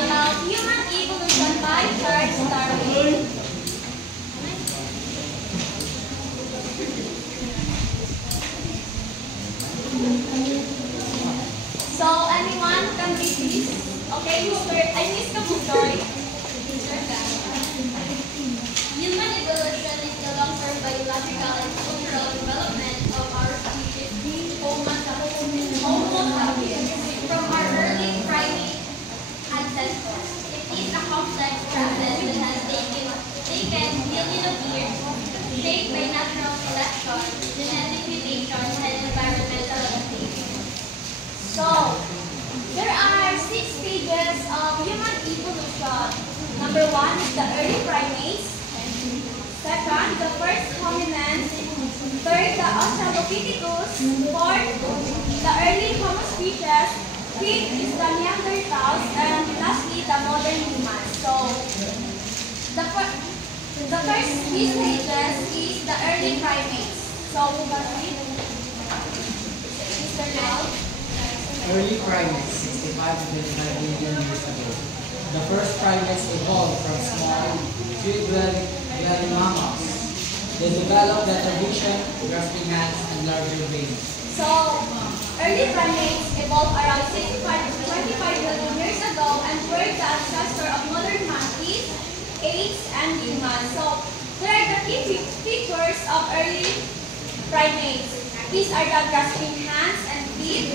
about human evolution by Charles Darwin. So, anyone can read this? Okay, Miss Kabutoy. Human evolution is the long-term biological and cultural development of our species, Homo sapiens, from our early primate ancestors. It is a complex process that has taken millions of years, shaped by natural selection, genetic mutation, and environmental adaptation. So, there are 6 stages of human evolution. Number 1 is the early primates. Second, the first hominins. Third, the Australopithecus. Fourth, the early Homo species. Fifth is the Neanderthals. And lastly, the modern humans. So, the first 3 stages is the early primates. So, who can read? Mr. Lau? Early primates, 65 to 25 million years ago. The first primates evolved from small, tree-dwelling mammals. They developed better vision, grasping hands, and larger brains. So, early primates evolved around 65 to 25 million years ago and were the ancestor of modern monkeys, apes, and humans. So, there are the key features of early primates. These are the grasping hands and feet,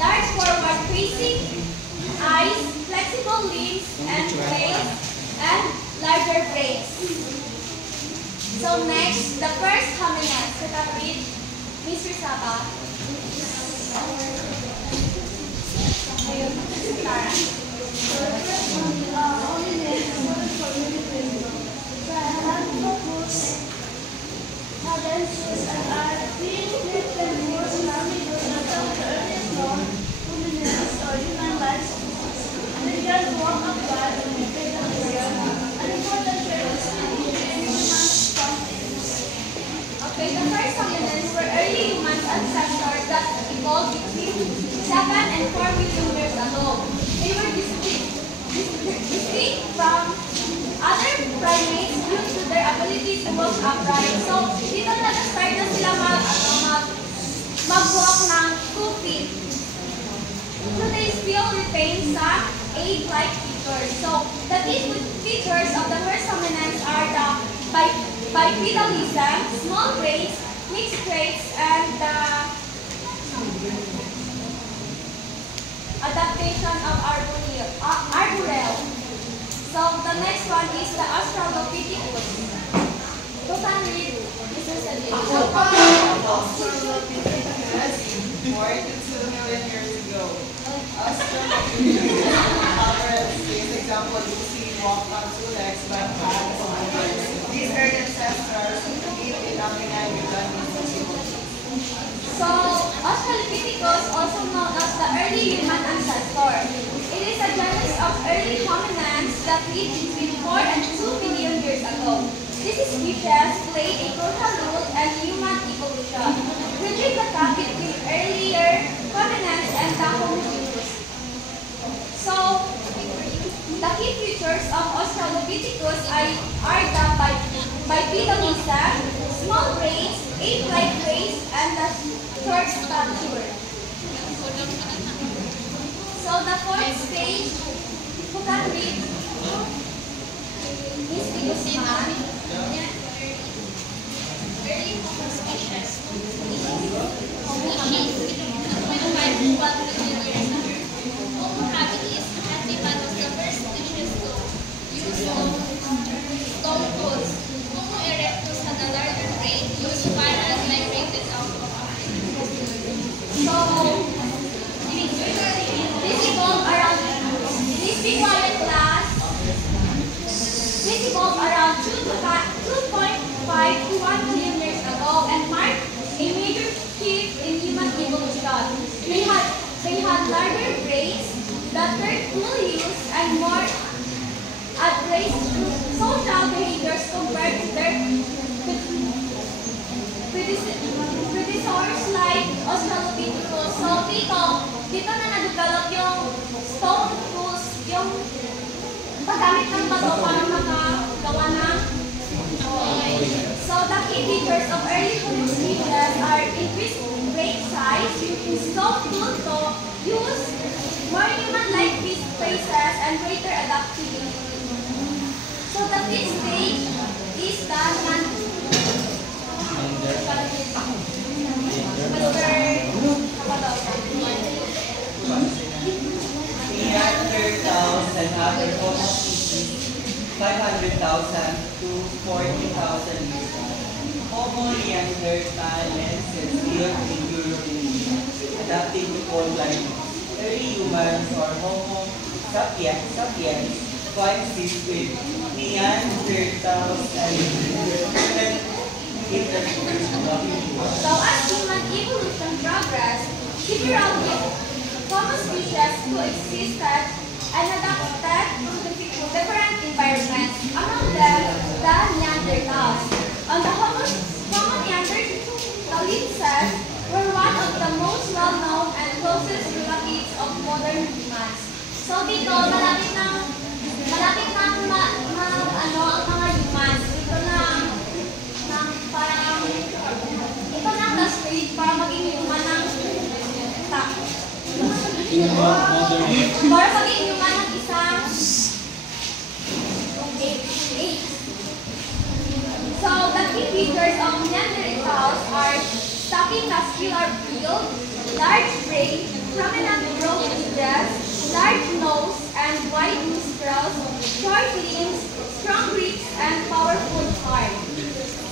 large forward-facing eyes, flexible limbs and legs, and larger brains. So next, the first hominins. Let us read Mr. Saba. Tara. Okay, the first hominins were early human ancestors that evolved between 7 and 4 million years ago. They were distinct from other primates due to their ability to walk upright. So, dito nag-start na sila mag-walk ng 2 feet. So, they still retain some ape-like features. So, the key features of the first hominins are the bipedalism, small brains, mixed traits, and the adaptation of arboreal. So the next one is the Australopithecus. Who can read? Mr. Salim. Australopithecus, more than 2 million years ago. Australopithecus covered this example using walk on 2 legs but had fingers. These early ancestors lived in Africa and So Australopithecus, also known as the early human ancestor. It is a genus of early hominins that lived between 4 and 2 million years ago. This species played a crucial role in human evolution, bridging the gap between earlier hominins and the Homo. So, the key features of Australopithecus are the bipedalism, small brains, ape-like face, and the short stature. So the fourth stage, who can read? Miss Guzman. Early Homo species. Homo habilis was the first species to use stone tools. Homo erectus had a larger brain, used fire and migrated out of Africa. So, this evolved around 2.5 to 1 million years ago and marked a major shift in human evolution. They had larger brains, better tool use, and more advanced social behaviors compared to their predecessors like Australopithecus. So dito na na-develop yung stone tools, yung bato para makagawa ng oil. So the key features of early Homo species are increased brain size, slow tool to use, more human-like faces, and greater adaptivity. So the fifth stage is the Neanderthals and other Homo species 500,000 to 40,000 years old. Homo neanderthalensis lived in Europe and Asia, adapting to cold climate. Early humans or Homo sapiens coexist with Neanderthals and So as human evolution progressed, several Homo species coexisted and adapted to different environments, among them the Neanderthals. And the Homo neanderthalensis were one of the most well-known and closest relatives of modern humans. So dito, malapit na ang mga humans. Ito na ang stage para maging human ng para maging human ng isang age. So, the key features of Neanderthals are stocky muscular build, large brain, prominent broad ears, large nose and wide nostrils, short limbs, strong ribs, and powerful heart.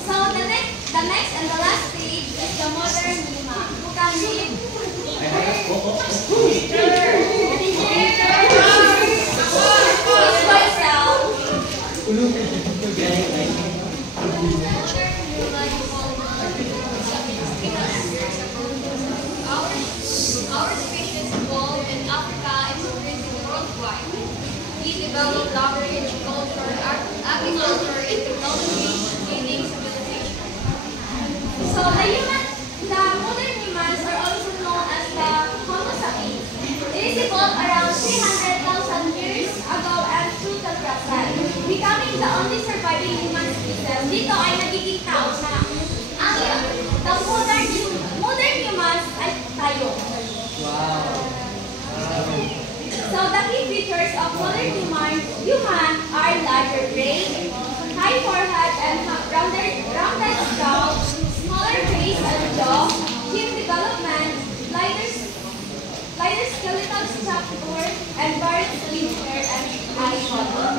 So, the next and the last stage is the modern human, who can live Our species evolved in Africa and spread worldwide. We developed language, culture, agriculture, and technology, leading civilization. So the modern humans are also known as the Homo sapiens. It is evolved around 300,000 years ago and through the present, becoming the only surviving human species. Dito ay nagiging tao na the modern humans ay tayo. Wow. So the key features of modern human are larger brain, high forehead and rounded skull, smaller face and jaw, hip development, lighter skeletal structure, and varied skin hair and eye color.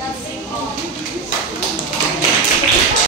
That's all.